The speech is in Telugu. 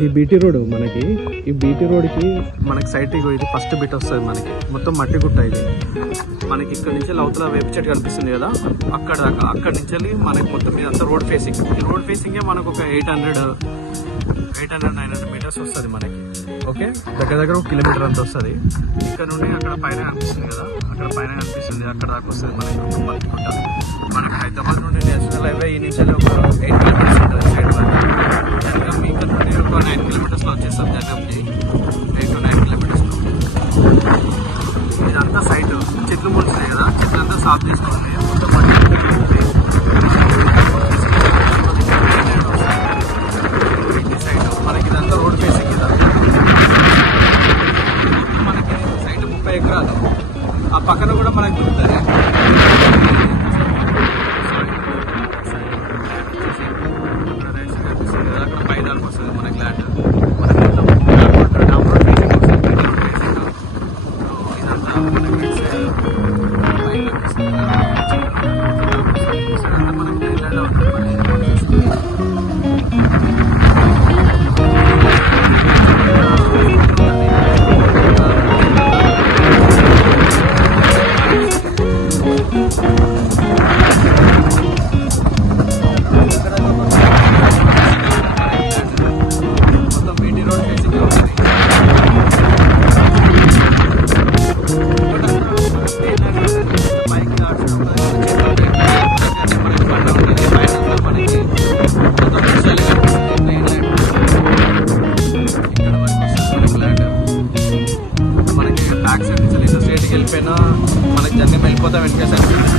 ఇది బీటీ రోడ్ మనకి. ఈ బీటీ రోడ్కి మనకి సైట్ ఇది ఫస్ట్ బిట్ వస్తుంది. మనకి మొత్తం మట్టి గుట్ట ఇది. మనకి ఇక్కడ నుంచి అవతల వేప చెట్టు కనిపిస్తుంది కదా, అక్కడ దాకా అక్కడ నుంచి మనకి మొత్తం మీద అంతా రోడ్ ఫేసింగ్. ఈ రోడ్ ఫేసింగే మనకు ఒక 800-900 మీటర్స్ వస్తుంది మనకి. ఓకే, దగ్గర దగ్గర 1 కిలోమీటర్ అంత వస్తుంది. ఇక్కడ నుండి అక్కడ పైన కనిపిస్తుంది కదా, అక్కడ పైన కనిపిస్తుంది, అక్కడ దాకా వస్తుంది మనకి మట్టి గుట్ట. మనకి హైదరాబాద్ నుండి నేషనల్ హైవే ఈ నుంచి ఒక 8 కిలోమీటర్స్ ఉంటుంది సైడ్ వరకు. ఇక్కడ నుండి ఒక 9 కిలోమీటర్స్లో వచ్చేస్తాం. జగంకి 8 to 9 కిలోమీటర్స్లో. ఇదంతా సైడ్ చెట్లు ముడుతుంది కదా, చెట్లంతా సాఫ్ చేసుకోవాలి. మొత్తం మట్టి సైడ్ మనకి ఇదంతా రోడ్ ఫేసింగ్ కదా. మనకి సైడ్ 30 ఎకరాలు. ఆ పక్కన కూడా మనకి దొరుకుతుంది. అక్కడ పై దానికి వస్తుంది మనకి ల్యాండ్. మనకి ఇదంతా మనకి బ్యాక్ సైడ్ నుంచి స్ట్రేట్కి వెళ్ళిపోయినా మనకి జర్నీ వెళ్ళిపోతాం వెనక సైడ్.